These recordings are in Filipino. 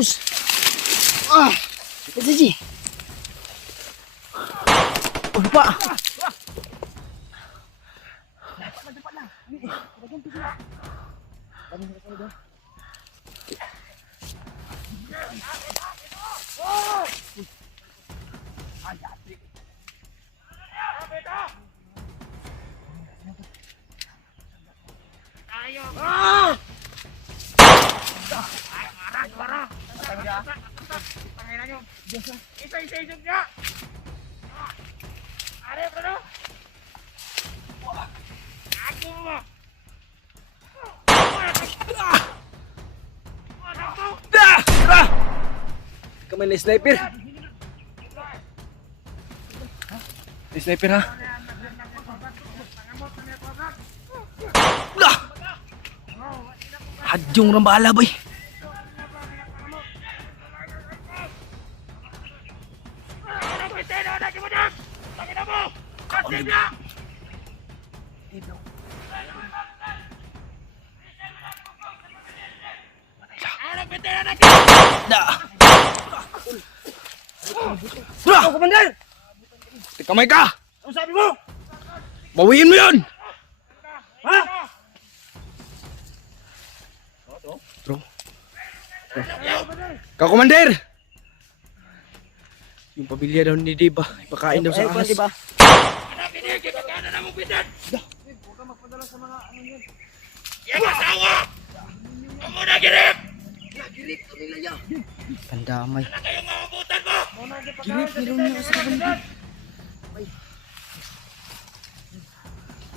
Balos. Ito Ji. Oh, lupa. Kamay na sniper. Sniper ha. Hadyong rambala boy. Bro, Komandan! Kamay ka! Ano sabi mo? Bawiin mo yun! Ha? Bro. Kakomander! Yung pamilya daw ni Diba, ipakain daw sa ahas. Diba? Anak ini, kikakana na mong bidan! Huwag ka magpadala sa mga ano yun. Yang asawa! Ang muna girip! Girik ko nila yan. Ang damay. Ano kayong maabutan mo? Girik, meron niya sa kapatid.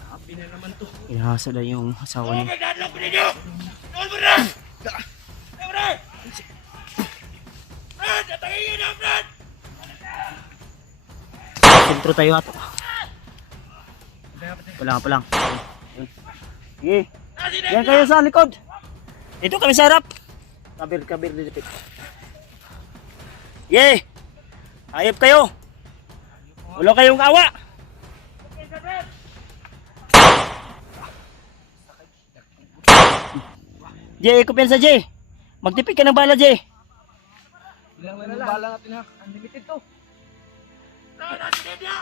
Happy na naman to. Inahasa na yung asawa Oo, niya. magdadlong ko ninyo! Noon mo na! Brad! Brad! Atangin nyo na, Brad! Sentro tayo ato. Palang. Sige. Nasi Yan kayo sa likod. Dito kami sa harap. Kabir, dilipit. Ye! Hayop kayo! Wala kayong awa! Jay, ikupensa Jay! Magtipid ka ng bala Jay! Ilang lang yung bala natin ha. Unlimited to. Nasi Debya!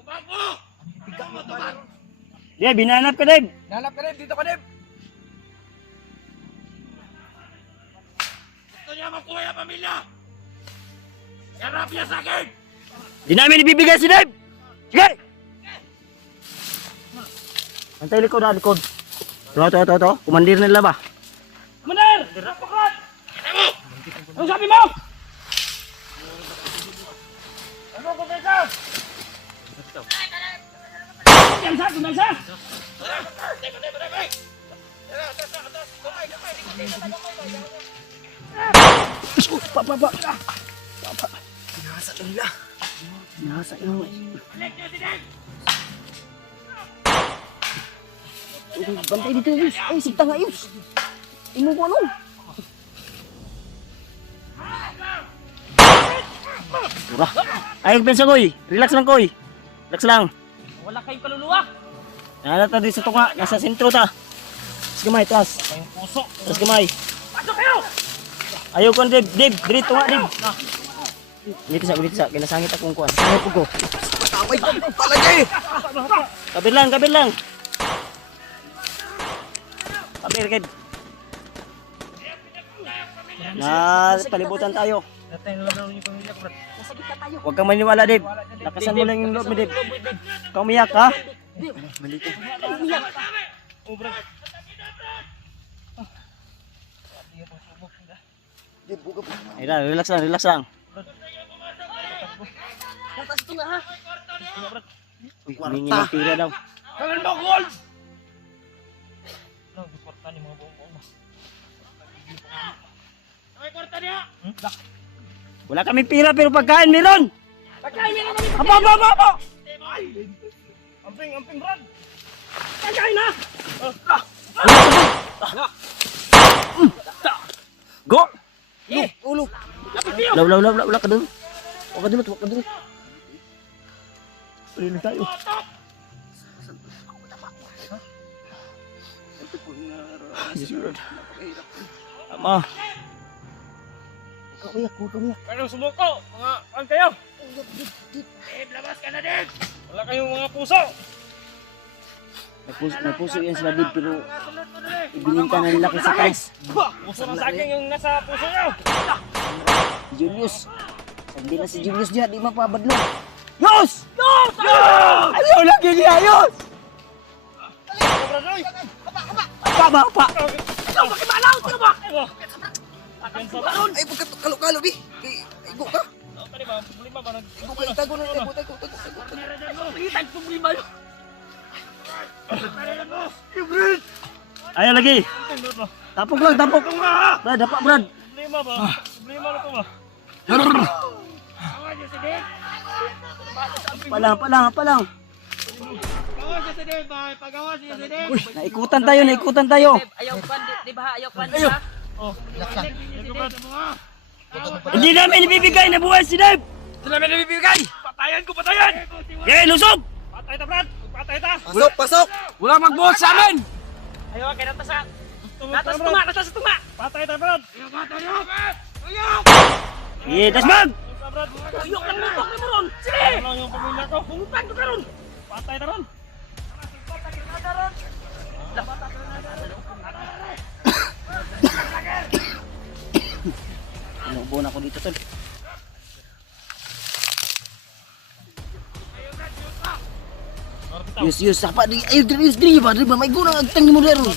Ubag mo! Tiga mo tubag. Jay, binanap ka Dave! Nalap ka rin, dito ka rin. Gusto niya makuha yung pamilya! Yarap niya sa akin! Di namin ibibigay si Dave! Sige! Antay likod ha, likod. Ito. Kumandir nila ba? Kumander! Rapakat! Ano mo? Ano sabi mo? Ano ko kaysa? Kumasa! Pa. Inahasa na nila. Inahasa yung... Bantay dito Yus. Ay, sigta nga Yus. Ino ko ano? Mura. Ay, pensa koy. Relax lang koy. Relax lang. Wala kayong kaluluwa. Nalata din sa tunga. Nasa sentro ta. Tapos gamay, taas. Kayong puso. Tapos gamay. Pasok kayo! Ayaw ko Dave. Dito nga Dave. Dito sa. Kinasangit akong kuwan. Sangit ko. Pataway ka mo talaga eh! Kabir lang. Kabir, Ked. Palibutan tayo. Natay na lang yung pamilya ko, Brad. Huwag kang maniwala, Dave. Lakasan mo lang yung loob mo, Dave. Ikaw umiyak, ha? Malito. Oh, Brad. Ay, relax lang. Tatas ito na ha! Uy, humingi ng pira daw. Kailan mo, Gold? Ano, kwarta ni mga buong mo. Ay, kwarta niya! Wala kaming pira, pero pagkain meron. Pagkain niya naman! Aba! Amping, Brad! Pagkain na! Wala ka doon. Wala ka doon. Pwede na tayo. Yes, Lord. Ama. Huwag ka umiyak. Kayong sumuko, mga kan kayo. Dave, labas ka na, Dave! Wala kayong mga puso. May puso yan sila Dave, pero ibininta na nila kay Sakais. Puso ng saging yung nasa puso nyo. Julius. Sabi na si Julius diyan, di mapabadlo. Yos! Ayaw lagi niya, Yos! Pa! Ikaw, makibalaw! Ikaw ba? Akin sa taon! Ay, pagkalo-kalo, bi. Igo ka. Kani ba? Problema ba? Igo ka, itago na, tago. Itag problema yun! Ayaw lagi. Tapok lang. Brad, dapat Brad. Problema ba? Problema na ito ba? Awas niyo si Dave! Palang. Pagawas niyo si Dave, boy! Pagawas niyo si Dave! Naikutan tayo. Ayaw kwan, di ba? Ayaw kwan, di ba? Hindi namin ibibigay na buhay si Dave. Sila may nabibigay! Patayan! Okay, lusob. Patay ta, Brad! Patay ta! Pasok! Wala magbuhat sa amin! Ayaw, kaya natas tunga! Patay ta, Brad! Yeah, dasbag. Brad! Uyok lang mutok ni Moron! Sige! Ano lang yung pamilya ko? Pungutang ko karon! Patay ta ron! Inuubo na ako dito, tol. Yus, apa di? Ayo diri ba? Diri ba may guna agtang ni mo dero.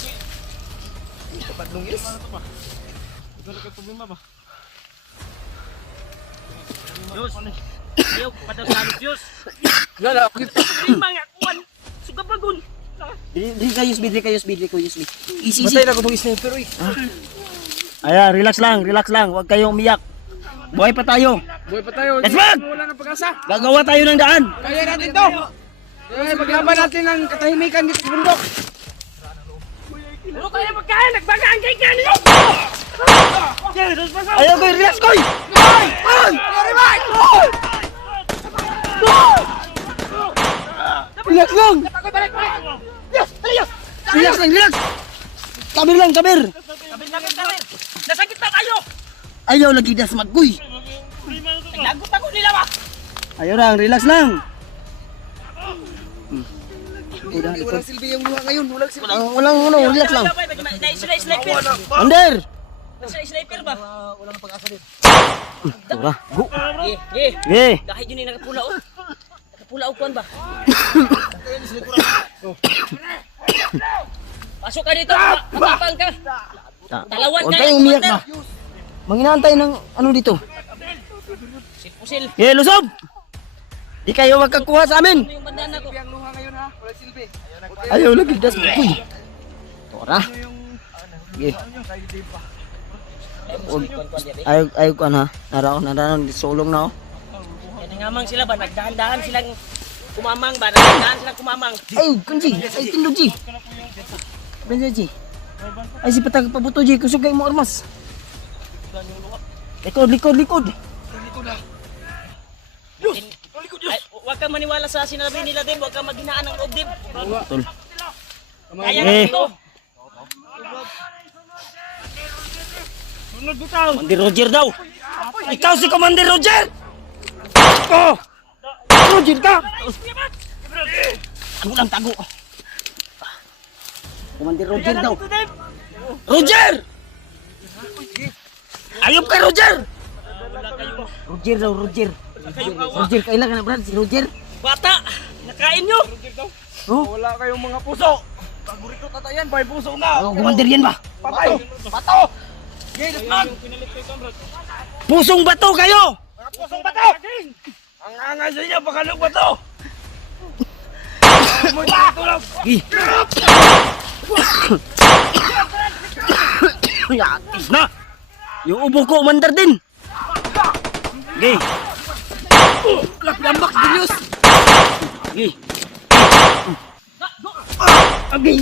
Wala ka problema ba? Diyos! Ayaw, padasalos Diyos! Wala, ako Lima nga kuwan! Sugabagon! Diri kayo, speed. Easy. Matay na ko itong sniper, uy. Aya, relax lang. Huwag kayong umiyak. Buhay pa tayo. Buhay pa tayo. Let's mag! Wala na pag-asa. Gagawa tayo ng daan. Kaya natin to. Maglaban natin ng katahimikan dito sa bundok. Ano kaya magkaya? Nagbagaan kay kanyo! Ayaw ko, relax ko. Relax lang. Relax. Kabir lang. Kabin! Nasakit na tayo! Ayaw lagi das magkuy. Naglagot ako nila ba? Ayaw lang, relax lang. Walang silbi yung luha ngayon. Walang silbi. Walang relax lang. Sniper! Under. Sniper ba? Tura. Go. Eh! Eh. Dahil yun yung nakapula o. Nakapula o kuwan ba? Pasok ka dito! Matapang ka! Talawan Huwag ka! kayong umiyak ba? Manginantay ng ano dito. Pusil! Eh, lusob. Di kayo magkakuha sa amin. Ano yung bandana ko? Ang luha ngayon, ha? Walang silbi. Ayaw lagi das magkuy. Tura. Sige. Ayaw ko na. Naraw, sulong na ako. Kaya nangamang sila ba? Nagdahan-dahan silang kumamang ba? Nagdahan silang kumamang. Ay, kunji. Ay, tindog, Ji. Benja, Ji. Ay, si patag pabuto, Ji. Kusugay mo, armas. Likod. Ay, huwag kang maniwala sa sinabi nila din. Huwag kang maghinaan ng loob din. Betul. Kaya Eh. na ito. Sunod bitaw! Commander Roger daw. Ikaw si Commander Roger. Oh! Roger ka. Tago. Commander Roger daw. Roger! Ayop ka, Roger! Roger daw, Roger. Roger, kailangan na, Brad, si Roger. Bata! Nakain nyo! Oh, Wala kayong mga puso! Paborito tatayan, may puso na! oh Commander yan ba? Patay! Bato! Pusong bato kayo! Pusong bato! Ang angay sa inyo, bakalong bato! Ih. Yatis na! Yung ubo ko, umandar din! Okay. Lambak, Julius. Okay. Okay.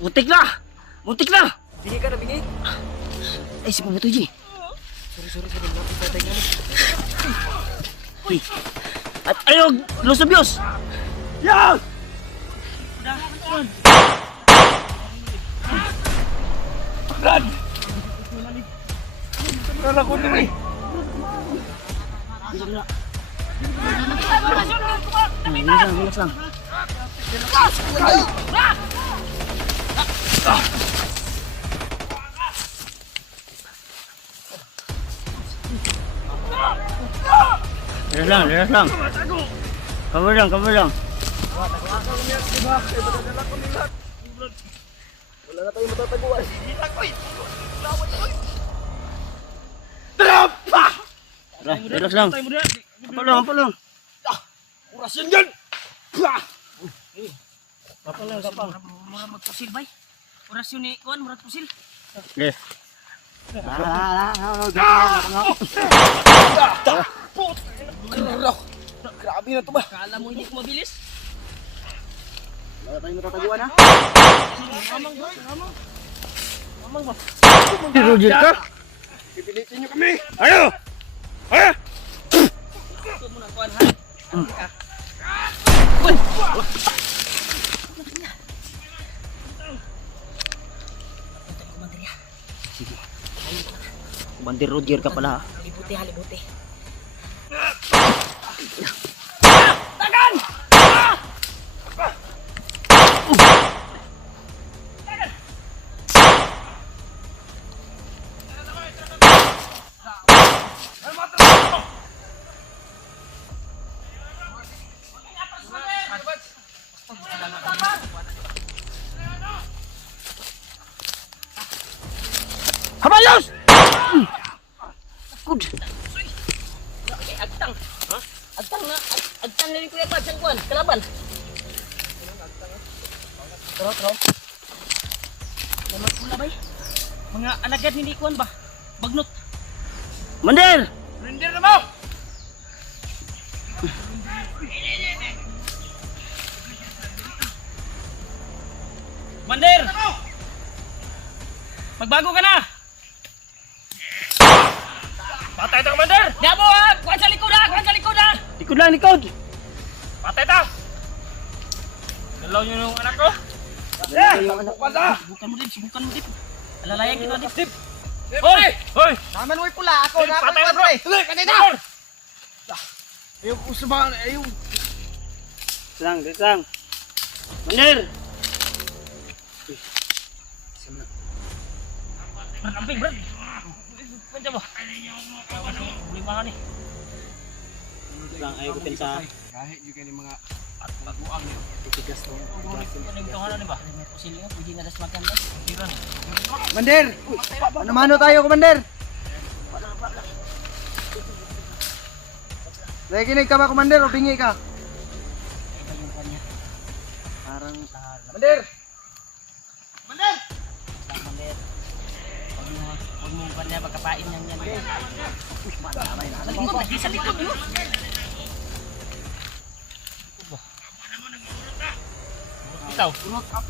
Putik na! Muntik na! Bingi ka na, bingi. Ay, si Pabuto, Ji. Uy. At ayaw, lusobyos! Yes! Brad! Kala ko nyo eh! Relax lang. Relax lang. Cover lang. Wala na tayong matataguan. Relax lang. Apa lang. Orasyon yan! Murag magpusil bay. Orasyon ni kuan murag pusil. Okay. Grabe na to ba? Kala mo hindi ko mabilis? Wala na tayong matataguan ha? Amang ba? Si Roger ka? Pipilitin nyo kami! Ayo! Ayo! Ito mo na kuan ha. Bandir Roger ka pala ha. Halibuti. Habayos! Good. Agtang. Ha? Agtang na rin kuya pa sang kuan. Kalaban. Tro. Lamat pula bay. Mga alagad hindi kuan ba? Bagnot. Mandir! Render na mo! Bander! Magbago ka na! Patay ta, Commander! Dabo ha! Kuhan sa likod ha! Likod lang, likod! Patay ta! Dalaw nyo yung anak ko? Subukan mo din. Alalayan kita din. Hoy! Hoy! Naman mo'y pula, ako na Patay ako na, bro! pre. Tuloy! Patay na! Ayaw ko sabahan, ayaw. Lang. Mandir! Brad, amping Brad. Pwede mo. Limangan eh. Lang, ayaw ko pinsa. Kahit juga ni mga atbuang niyo. Titigas to. Ano yung tungan ni ba? Pusil nga, pwede na das makan ba? Commander! Mano tayo, Commander? Nakikinig ka ba, Commander, o bingi ka? Ito yung kanya. Parang Commander! Mander! Huwag mo ba niya magkapain ng yan. Malikot, lagi sa likod mo. Ikaw!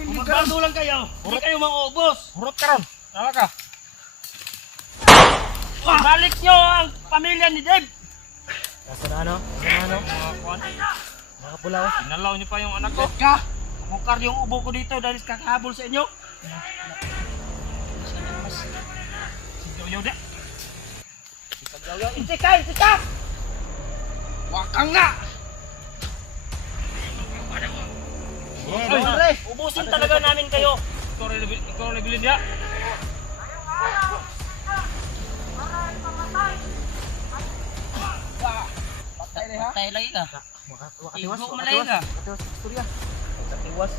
Magbardo lang kayo. Hindi kayo maubos. Hurot ka ron! Tama ka! Balik nyo ang pamilya ni Dave. Mga kuwan. Mga pulaw. Pinalaw niyo pa yung anak ko. Bukar yung ubo ko dito dahil kakahabol sa inyo. Yaw de! Intika! Wakang na! Oy, ubusin talaga namin kayo. Ikaw rin bilin niya. Patay lagi ka. Igo malay ka. Iwas.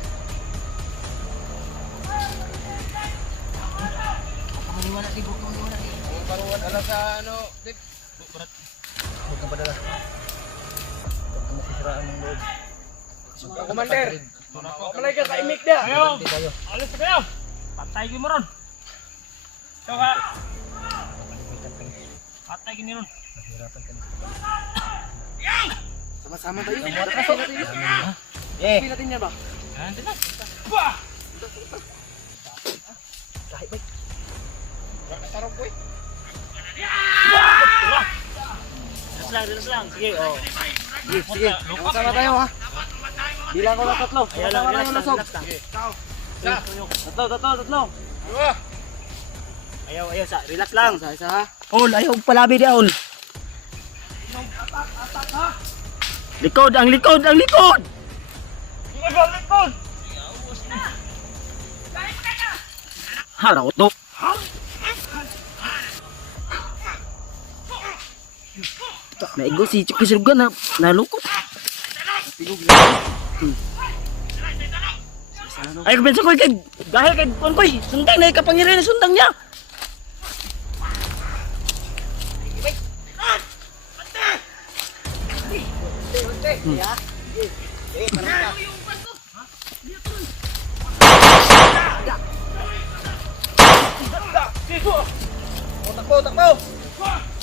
Maniwala di buko maniwala di. Paruwan ka lang sa ano, Dip. Huwag kang padala. Huwag kang masisiraan ng loob. Commander! Malay ka sa imik na! Kayo! Alis na kayo! Patay ko mo ron! Ikaw ha! Patay ko niyo ron! Sama-sama tayo. Sabi natin yan ba? Yan din na! Kahit ba? Tarong ko eh. lang. Sige, oh. Sige, sama tayo ha. Bilang ko na 3. Ayaw lang, Sama relax tayo lang, lusog. relax lang. Tatlo. Ayaw, relax lang. Isa ha. Ol, ayaw palabi di ol. Likod, ang likod, ang likod! Haraw to. Naigo si Kisurugan na nalukot. Ay, kabensa ko kay dahil kay Konkoy, sundang na kapangyarihan na sundang niya. Takbo.